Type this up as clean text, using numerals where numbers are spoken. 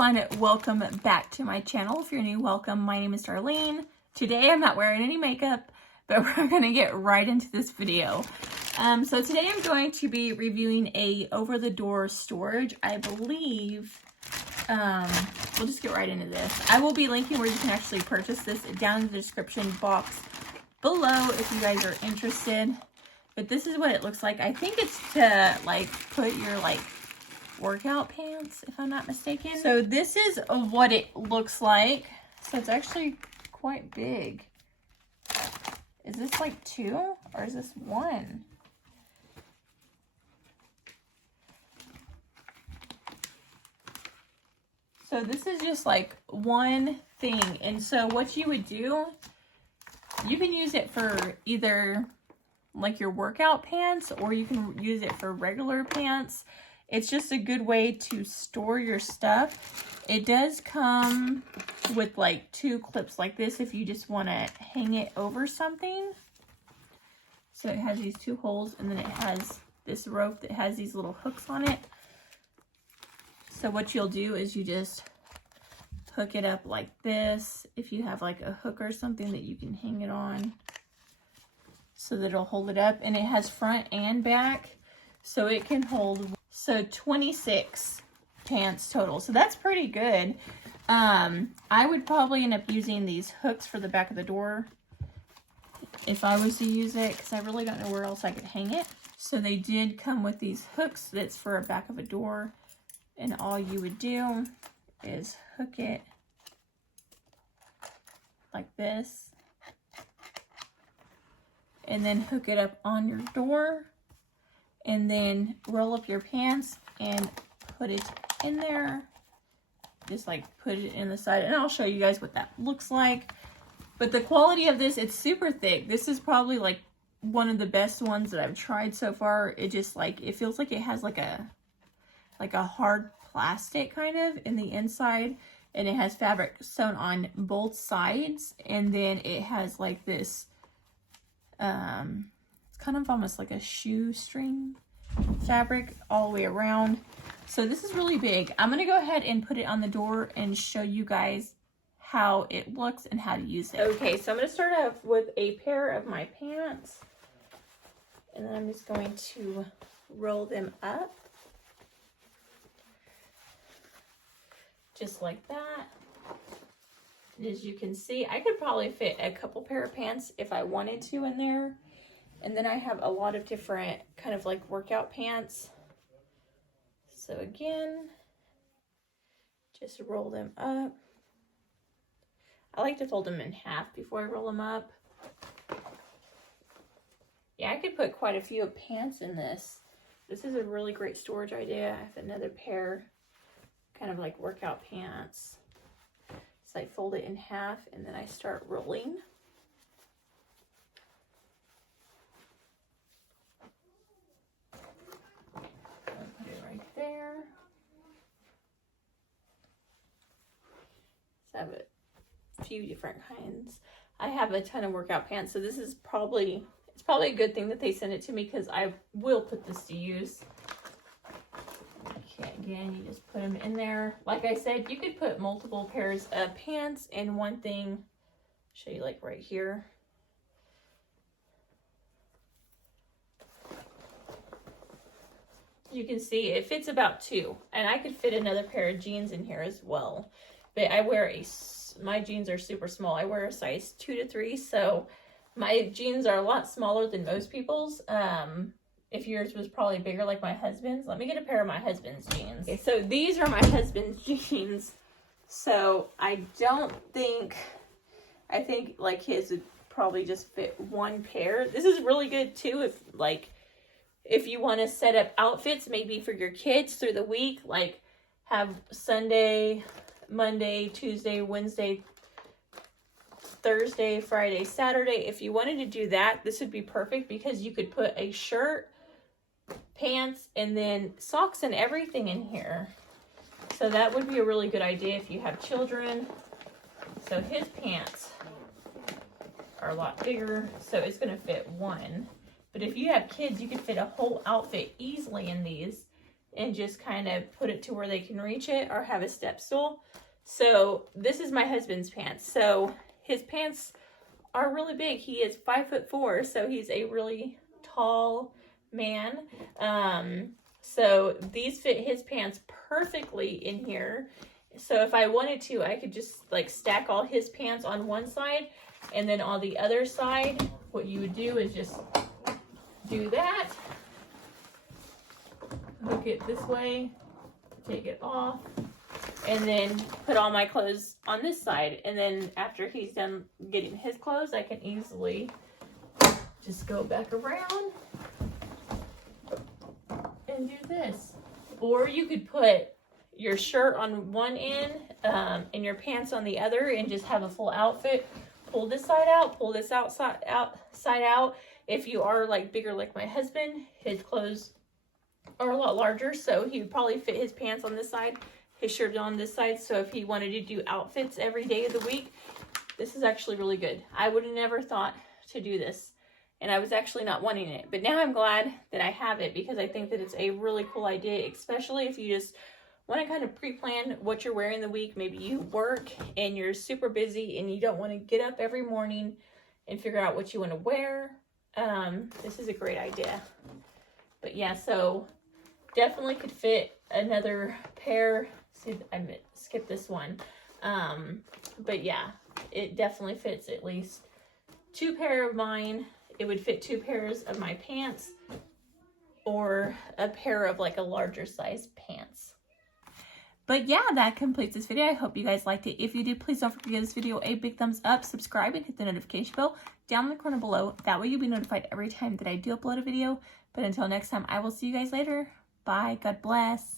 everyone, welcome back to my channel. If you're new, welcome. My name is Darlene. Today I'm not wearing any makeup, but we're going to get right into this video. So today I'm going to be reviewing a over-the-door storage. I believe, we'll just get right into this. I will be linking where you can actually purchase this down in the description box below if you guys are interested. But this is what it looks like. I think it's to like put your workout pants, if I'm not mistaken. So this is what it looks like. So it's actually quite big. Is this like 2 or is this 1? So this is just like one thing. And so what you would do, you can use it for either like your workout pants or you can use it for regular pants. It's just a good way to store your stuff. It does come with like 2 clips like this if you just want to hang it over something. So it has these 2 holes and then it has this rope that has these little hooks on it. So what you'll do is you just hook it up like this. If you have like a hook or something that you can hang it on so that it'll hold it up. And it has front and back. So it can hold 26 pants total. So that's pretty good. I would probably end up using these hooks for the back of the door if I was to use it, because I really don't know where else I could hang it. So they did come with these hooks that's for a back of a door, and all you would do is hook it like this and then hook it up on your door. And then roll up your pants and put it in there. Just like put it in the side. And I'll show you guys what that looks like. But the quality of this, it's super thick. This is probably like one of the best ones that I've tried so far. It just like, it feels like it has like a hard plastic kind of in the inside. And it has fabric sewn on both sides. And then it has like this, kind of almost like a shoestring fabric all the way around. So this is really big. I'm gonna go ahead and put it on the door and show you guys how it looks and how to use it. Okay, so I'm gonna start off with a pair of my pants, and then I'm just going to roll them up just like that. And as you can see, I could probably fit a couple pair of pants if I wanted to in there. And then I have a lot of different kind of like workout pants. So again, just roll them up. I like to fold them in half before I roll them up. Yeah, I could put quite a few pants in this. This is a really great storage idea. I have another pair, kind of like workout pants. So I fold it in half and then I start rolling. There. So I have a few different kinds. I have a ton of workout pants, so this is probably, it's probably a good thing that they sent it to me because I will put this to use. Okay, again, you just put them in there. Like I said, you could put multiple pairs of pants in one thing. Show you like right here. You can see it fits about 2, and I could fit another pair of jeans in here as well. But I wear my jeans are super small. I wear a size 2 to 3, so my jeans are a lot smaller than most people's. If yours was probably bigger like my husband's, let me get a pair of my husband's jeans. Okay, so these are my husband's jeans. So I think like his would probably just fit 1 pair. This is really good too if you want to set up outfits maybe for your kids through the week, like have Sunday, Monday, Tuesday, Wednesday, Thursday, Friday, Saturday. If you wanted to do that, this would be perfect because you could put a shirt, pants, and then socks and everything in here. So that would be a really good idea if you have children. So his pants are a lot bigger, so it's going to fit 1. But if you have kids, you could fit a whole outfit easily in these. and just kind of put it to where they can reach it, or have a step stool. So this is my husband's pants. So his pants are really big. He is 5'4", so he's a really tall man. So these fit his pants perfectly in here. So if I wanted to, I could just like stack all his pants on one side, and then on the other side, what you would do is just do that. Hook it this way, take it off, and then put all my clothes on this side. And then after he's done getting his clothes, I can easily just go back around and do this. Or you could put your shirt on one end and your pants on the other, and just have a full outfit. Pull this side out, pull this side out. If you are like bigger like my husband, his clothes are a lot larger, so he would probably fit his pants on this side, his shirt on this side. So if he wanted to do outfits every day of the week, this is actually really good. I would have never thought to do this, and I was actually not wanting it, but now I'm glad that I have it, because I think that it's a really cool idea, especially if you just want to kind of pre-plan what you're wearing the week. Maybe you work and you're super busy and you don't want to get up every morning and figure out what you want to wear. This is a great idea. But yeah, so definitely could fit another pair. See, I skipped this one. But yeah, it definitely fits at least 2 pair of mine. It would fit 2 pairs of my pants, or a pair of like a larger size pants. But yeah, that completes this video. I hope you guys liked it. If you did, please don't forget to give this video a big thumbs up, subscribe, and hit the notification bell down in the corner below. That way you'll be notified every time that I do upload a video. But until next time, I will see you guys later. Bye. God bless.